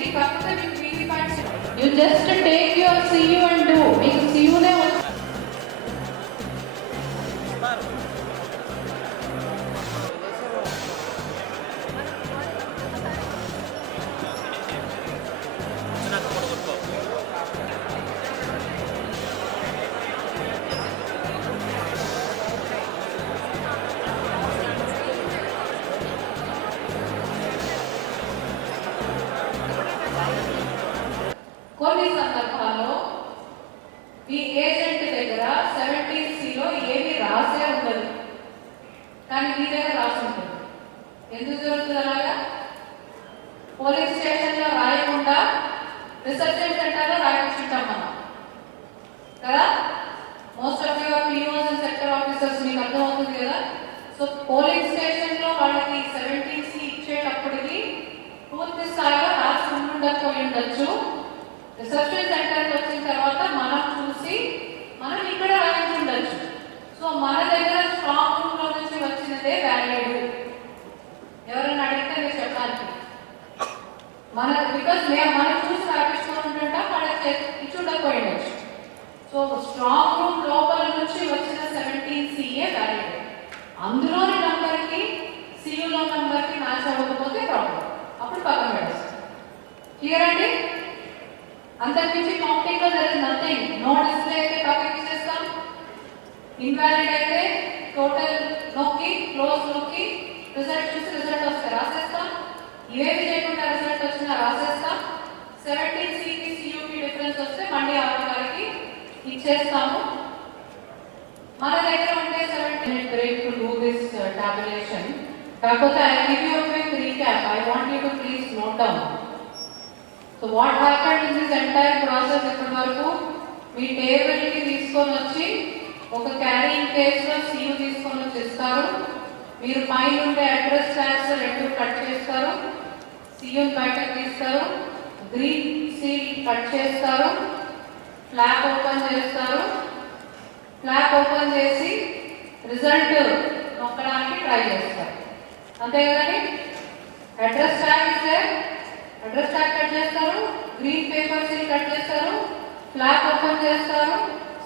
చేయండి కాకపోతే మీకు VV pads you just take your CU and do మీకు సియునే కొన్ని సందర్భాల్లో మీ ఏజెంట్ దగ్గర సెవెంటీన్ సిలో ఏమి రాసే ఉండదు. కానీ మీ దగ్గర రాసి ఉంటుంది. ఎందుకు జరుగుతుంది అలాగా పోలీస్ స్టేషన్లో రాయకుండా రిసెప్షన్ సెంటర్లో రాయించుంటాం మనం. కదా? Most of your POs and sector officers మీకు అర్థమవుతుంది కదా? సో పోలింగ్ స్టేషన్లో వాళ్ళకి సెవెంటీన్ సి ఇచ్చేటప్పటికి పూర్తి స్థాయిలో రాసి ఉండకపోయి ఉండొచ్చు. రిసెప్షన్ సెంటర్కి వచ్చిన తర్వాత మనం చూసి మనం ఇక్కడ రాయించి ఉండొచ్చు. సో మన దగ్గర స్ట్రాంగ్ రూమ్లో నుంచి వచ్చినదే వ్యాలిడ్ ఎవరైనా అడిగితే నేను చెప్పాలి. మన బికాస్ మేము మనం చూసి రాయించుకొని ఉంటుంటాం మనకి సో స్ట్రాంగ్ రూమ్ లోపల నుంచి వచ్చిన సెవెంటీన్ సిఏ వ్యాలిడ్ అందులోని నంబర్కి సియులో నంబర్కి మ్యాచ్ అవ్వకపోతే ప్రాబ్లం అప్పుడు పక్కన పెట్టేస్తాం. క్లియర్ అండి? అంతకుమించి కౌంటింగ్లో there is nothing no display అయితే పక్కకి ఇచ్చేస్తాం ఇన్వాలిడ్ అయితే టోటల్ నొక్కి క్లోజ్ నొక్కి రిజల్ట్ చూసి రిజల్ట్ వస్తే రాసేస్తాం. ఏది చేయకుండా రిజల్ట్ వచ్చినా రాసేస్తాం. సెవెంటీన్ సికి సియూకి డిఫరెన్స్ వస్తే మళ్ళీ ఆరు గారికి ఇచ్చేస్తాము. మన దగ్గర ఉంటే seventeen break to do this tabulation కాకపోతే I give you quick recap I want you to please note down so what happened in this entire process ఇప్పటి వరకు? మీ టేబుల్కి తీసుకొని వచ్చి ఒక క్యారింగ్ కేస్లో సీల్ తీసుకొని వచ్చి ఇస్తారు మీరు పైన ఉండే అడ్రస్ ట్యాగ్స్ రెండు కట్ చేస్తారు. సీఎం బయటకు తీస్తారు. గ్రీన్ సీల్ కట్ చేస్తారు. ఫ్లాప్ ఓపెన్ చేస్తారు. ఫ్లాప్ ఓపెన్ చేసి రిజల్ట్ నొక్కడానికి ట్రై చేస్తారు. అంతే కదండి అడ్రస్ ట్యాగ్ ఇస్తే అడ్రస్ ట్యాగ్ కట్ చేస్తారు గ్రీన్ పేపర్ సీల్ కట్ చేస్తారు ఫ్లాగ్ ఓపెన్ చేస్తారు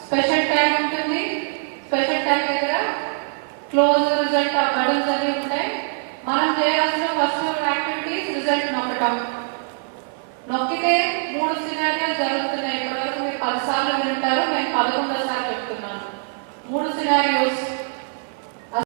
స్పెషల్ ట్యాగ్ ఉంటుంది. స్పెషల్ ట్యాగ్ దగ్గర క్లోజ్ రిజల్ట్ ఆ అవి అన్ని ఉంటాయి. మనం చేయాల్సిన ఫస్ట్ యాక్టివిటీస్ రిజల్ట్ నొక్కటం. నొక్కితే మూడు సినారియాలు జరుగుతున్నాయి. ఇప్పటివరకు మీరు పది సార్లు వింటారు నేను పదకొండో సార్లు చెప్తున్నాం